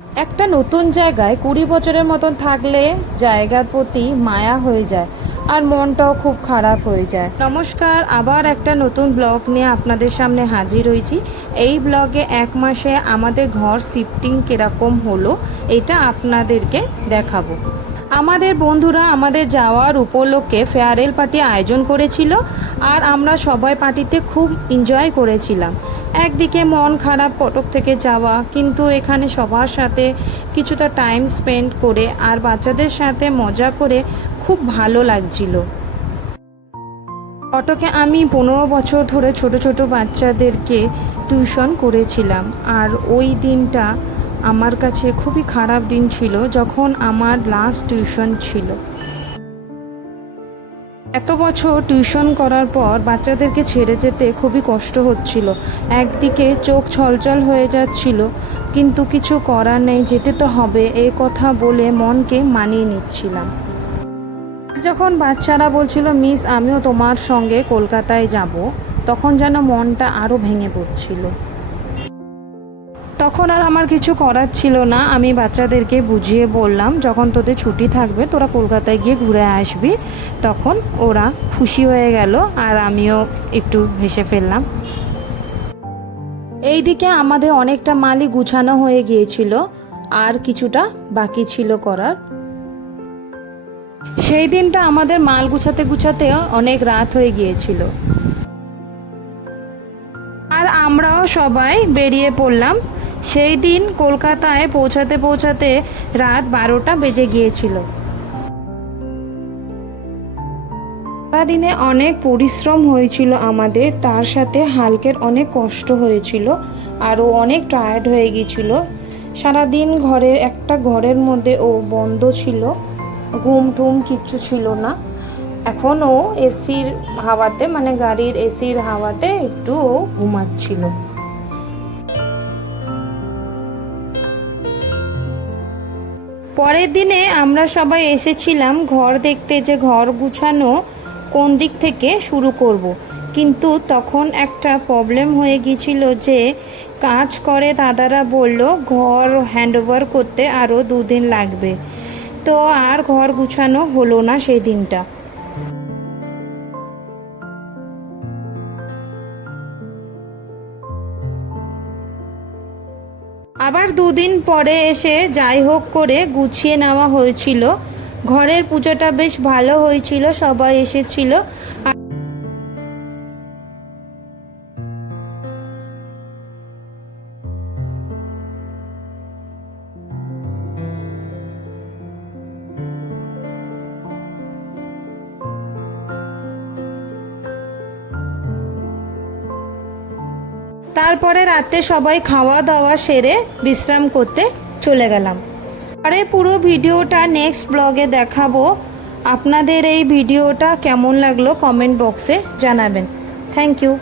একটা নতুন জায়গায় 20 বছরের মতন থাকলে জায়গার প্রতি মায়া হয়ে যায় আর মনটাও খুব খারাপ হয়ে যায়। নমস্কার, আবার একটা নতুন ব্লগ নিয়ে আপনাদের সামনে হাজির হয়েছি। এই ব্লগে 1 মাসে আমাদের ঘর শিফটিং কীরকম হলো এটা আপনাদেরকে দেখাবো। আমাদের বন্ধুরা আমাদের যাওয়ার উপলক্ষে ফেয়ারওয়েল পার্টি আয়োজন করেছিল আর আমরা সবাই পার্টিতে খুব এনজয় করেছিলাম। একদিকে মন খারাপ কটক থেকে যাওয়া, কিন্তু এখানে সবার সাথে কিছুটা টাইম স্পেন্ড করে আর বাচ্চাদের সাথে মজা করে খুব ভালো লাগছিল। কটকে আমি 15 বছর ধরে ছোট ছোট বাচ্চাদেরকে টিউশন করেছিলাম আর ওই দিনটা আমার কাছে খুবই খারাপ দিন ছিল যখন আমার লাস্ট টিউশন ছিল। এত বছর টিউশন করার পর বাচ্চাদেরকে ছেড়ে যেতে খুবই কষ্ট হচ্ছিল। একদিকে চোখ ছলছল হয়ে যাচ্ছিল, কিন্তু কিছু করার নেই, যেতে তো হবে এই কথা বলে মনকে মানিয়ে নিচ্ছিলাম। যখন বাচ্চারা বলছিল মিস আমিও তোমার সঙ্গে কলকাতায় যাব, তখন যেন মনটা আরও ভেঙে পড়ছিল। তখন আর আমার কিছু করার ছিল না। আমি বাচ্চাদেরকে বুঝিয়ে বললাম যখন তোদের ছুটি থাকবে তোরা কলকাতায় গিয়ে ঘুরে আসবি। তখন ওরা খুশি হয়ে গেল আর আমিও একটু হেসে ফেললাম। এইদিকে আমাদের অনেকটা মালই গুছানো হয়ে গিয়েছিল আর কিছুটা বাকি ছিল করার। সেই দিনটা আমাদের মাল গুছাতে গুছাতে অনেক রাত হয়ে গিয়েছিল আর আমরাও সবাই বেরিয়ে পড়লাম। সেই দিন কলকাতায় পৌঁছাতে পৌঁছাতে রাত 12টা বেজে গিয়েছিল। সারাদিনে অনেক পরিশ্রম হয়েছিল আমাদের, তার সাথে হালকের অনেক কষ্ট হয়েছিল আর ও অনেক টায়ার্ড হয়ে গিয়েছিল। সারাদিন ঘরের মধ্যে ও বন্ধ ছিল, ঘুম টুম কিচ্ছু ছিল না। এখন ও এসির হাওয়াতে, মানে গাড়ির এসির হাওয়াতে একটু ও ঘুমাচ্ছিল। পরের দিনে আমরা সবাই এসেছিলাম ঘর দেখতে, যে ঘর গুছানো কোন দিক থেকে শুরু করব। কিন্তু তখন একটা প্রবলেম হয়ে গিয়েছিল যে কাজ করে দাদারা বলল ঘর হ্যান্ডওভার করতে আরও 2 দিন লাগবে, তো আর ঘর গুছানো হলো না সেই দিনটা। আবার 2 দিন পরে এসে যাই হোক করে গুছিয়ে নেওয়া হয়েছিল। ঘরের পুজোটা বেশ ভালো হয়েছিল, সবাই এসেছিল। তারপরে রাতে সবাই খাওয়া দাওয়া সেরে বিশ্রাম করতে চলে গেলাম। আরে পুরো ভিডিওটা নেক্সট ব্লগে দেখাবো। আপনাদের এই ভিডিওটা কেমন লাগলো কমেন্ট বক্সে জানাবেন। Thank you.